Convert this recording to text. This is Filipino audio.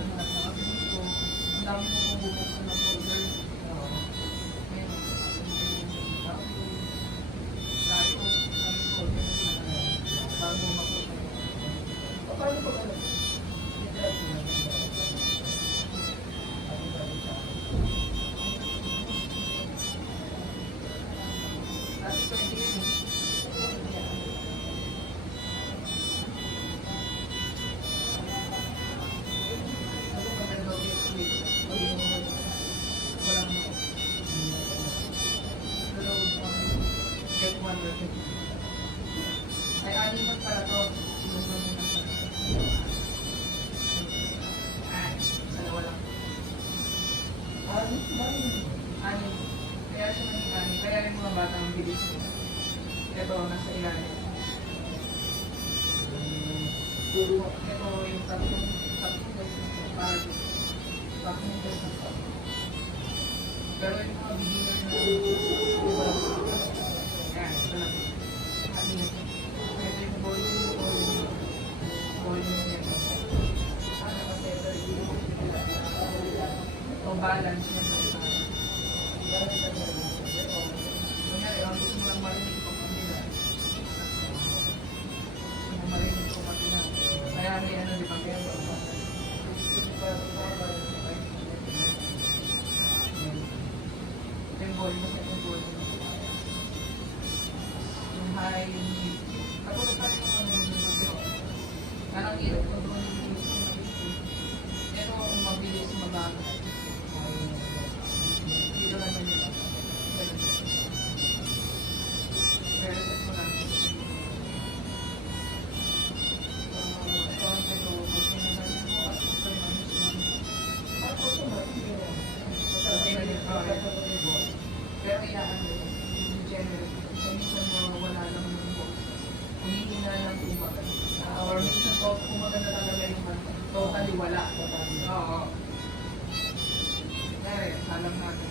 naghanap na kasi dito. Ang dami ko bubuksan ng folder. Ngayon, dahil ko, ang folder na bago makuha. Paano po ka lang? Dati 20 years. Get one record. Ay, animal pala to. Ay, dalawa lang. Anim. Kaya siya naging anim. Kaya yung mga batang bilis. Ito, nasa ilalim. Ito yung tatlong para dito. Tatlong test ng tatlong. Pero yung mga beginner na yan, ito lang. Ito yung volume yan. O balance yan. Kunyari, ang gusto mo lang marinig ko kanila. Gusto mo marinig ko kanila. Kaya may ano, di ba? Yung volume, yung volume. Yung high, yung mid. Katulad tayo yung ano yung mag-pero. Parang hirap ko doon yung ito ang mabilis mabago. Dito naman yun. Reset mo lang. Ito ang pito. Okay na din. Pero kailangan mo yung generate. So, minsan wala lang yung box. Humihina lang yung baga. Or minsan kung maganda talaga yung baga. Totally wala. Oo. Kaya, alam natin.